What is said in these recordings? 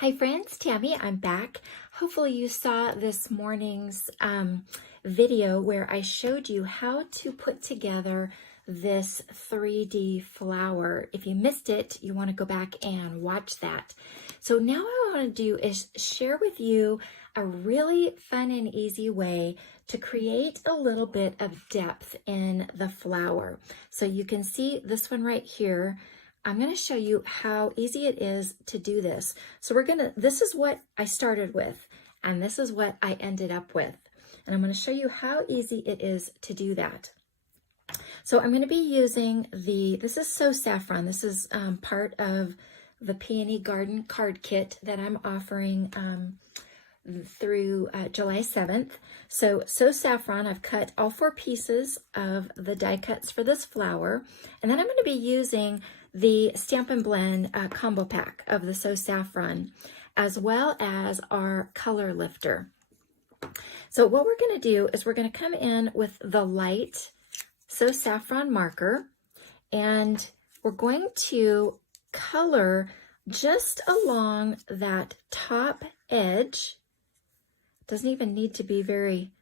Hi friends, Tammy, I'm back. Hopefully you saw this morning's video where I showed you how to put together this 3D flower. If you missed it, you want to go back and watch that. So now what I want to do is share with you a really fun and easy way to create a little bit of depth in the flower. So you can see this one right here. I'm going to show you how easy it is to do this. So this is what I started with, and this is what I ended up with. And I'm going to show you how easy it is to do that. So I'm going to be using this is So Saffron. This is part of the Peony Garden card kit that I'm offering through July 7th. So Saffron, I've cut all 4 pieces of the die cuts for this flower. And then I'm going to be using the Stamp and Blend combo pack of the So Saffron, as well as our color lifter. So what we're going to do is we're going to come in with the light So Saffron marker, and we're going to color just along that top edge. Doesn't even need to be very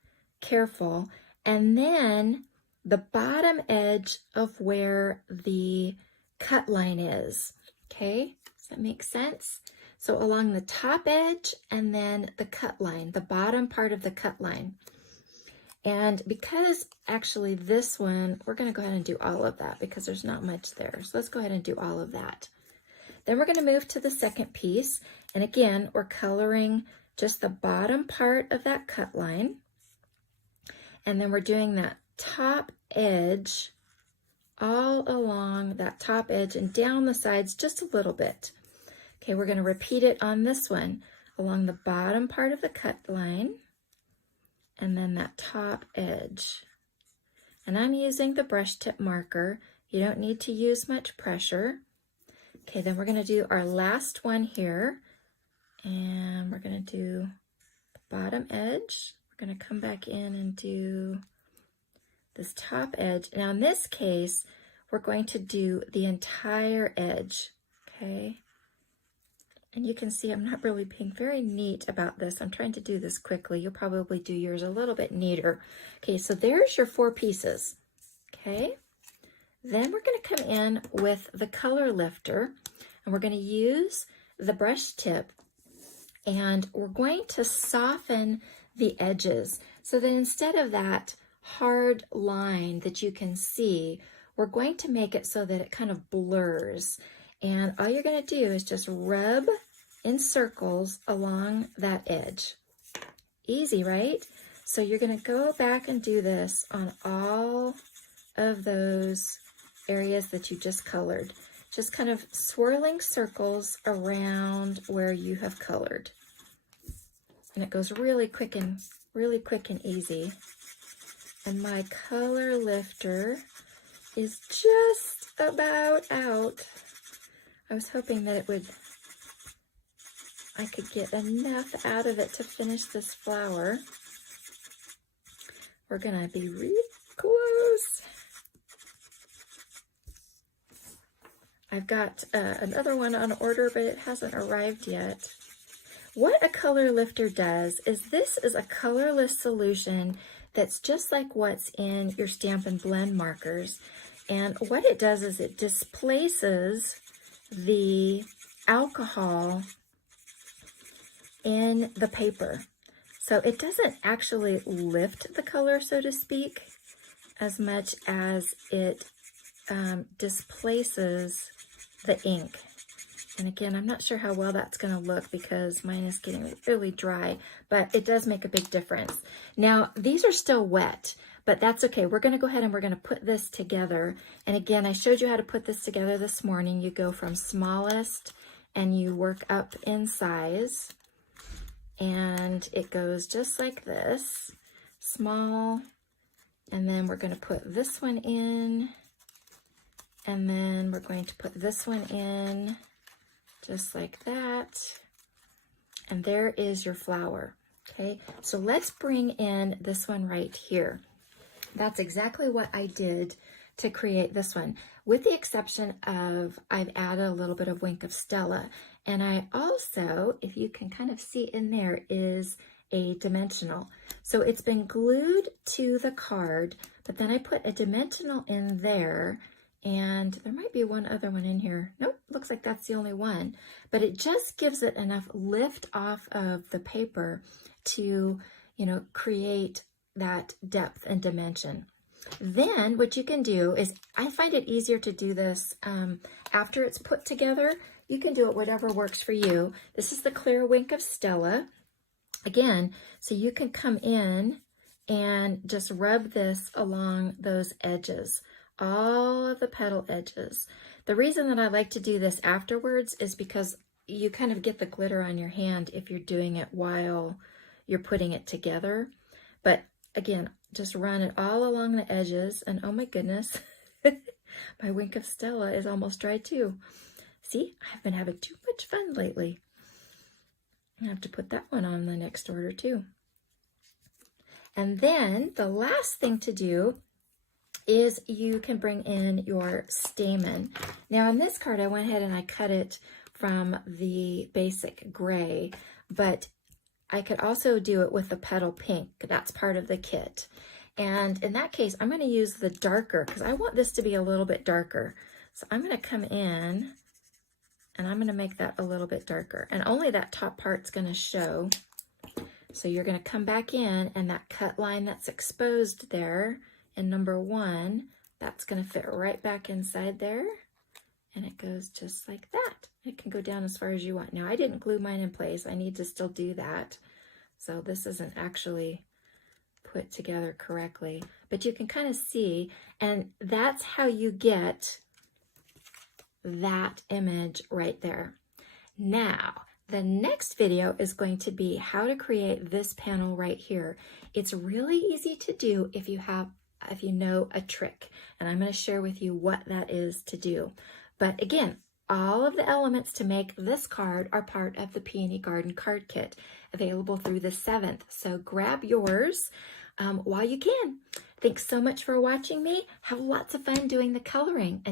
careful. And then the bottom edge of where the cut line is. Okay, does that make sense? So along the top edge and then the cut line, the bottom part of the cut line. And because actually this one, we're going to go ahead and do all of that because there's not much there. So let's go ahead and do all of that. Then we're going to move to the second piece. And again, we're coloring just the bottom part of that cut line. And then we're doing that top edge all along that top edge and down the sides just a little bit. Okay, we're going to repeat it on this one along the bottom part of the cut line and then that top edge. And I'm using the brush tip marker. You don't need to use much pressure. Okay, then we're going to do our last one here, and we're going to do the bottom edge. We're going to come back in and do this top edge. Now in this case, we're going to do the entire edge, okay? And you can see I'm not really being very neat about this. I'm trying to do this quickly. You'll probably do yours a little bit neater. Okay, so there's your 4 pieces, okay? Then we're going to come in with the color lifter, and we're going to use the brush tip, and we're going to soften the edges so that instead of that hard line that you can see, we're going to make it so that it kind of blurs. And all you're going to do is just rub in circles along that edge. Easy, right? So you're going to go back and do this on all of those areas that you just colored. Just kind of swirling circles around where you have colored. And it goes really quick and easy. And my color lifter is just about out. I was hoping that I could get enough out of it to finish this flower. We're gonna be really close. I've got another one on order, but it hasn't arrived yet. What a color lifter does is this is a colorless solution that's just like what's in your Stamp and Blend markers. And what it does is it displaces the alcohol in the paper. So it doesn't actually lift the color, so to speak, as much as it displaces the ink. And again, I'm not sure how well that's going to look because mine is getting really dry, but it does make a big difference. Now, these are still wet, but that's okay. We're going to go ahead and we're going to put this together. And again, I showed you how to put this together this morning. You go from smallest and you work up in size. And it goes just like this, small. And then we're going to put this one in. And then we're going to put this one in. Just like that. And there is your flower. Okay, so let's bring in this one right here. That's exactly what I did to create this one, with the exception of I've added a little bit of Wink of Stella. And I also, if you can kind of see in there, is a dimensional. So it's been glued to the card, but then I put a dimensional in there, and there might be one other one in here. Nope, looks like that's the only one. But it just gives it enough lift off of the paper to, you know, create that depth and dimension. Then what you can do is, I find it easier to do this after it's put together. You can do it whatever works for you. This is the Clear Wink of Stella. Again, so you can come in and just rub this along those edges, all of the petal edges. The reason that I like to do this afterwards is because you kind of get the glitter on your hand if you're doing it while you're putting it together. But again, just run it all along the edges, and oh my goodness, my Wink of Stella is almost dry too. See, I've been having too much fun lately. I have to put that one on the next order too. And then the last thing to do is you can bring in your stamen. Now on this card, I went ahead and I cut it from the basic gray, but I could also do it with the petal pink. That's part of the kit. And in that case, I'm going to use the darker because I want this to be a little bit darker. So I'm going to come in and I'm going to make that a little bit darker. And only that top part's going to show. So you're going to come back in, and that cut line that's exposed there in number 1, that's going to fit right back inside there. And it goes just like that. It can go down as far as you want. Now, I didn't glue mine in place. I need to still do that. So this isn't actually put together correctly. But you can kind of see, and that's how you get that image right there. Now, the next video is going to be how to create this panel right here. It's really easy to do if you know a trick, and I'm going to share with you what that is to do. But again, all of the elements to make this card are part of the Peony Garden Card Kit, available through the 7th. So grab yours while you can. Thanks so much for watching me. Have lots of fun doing the coloring.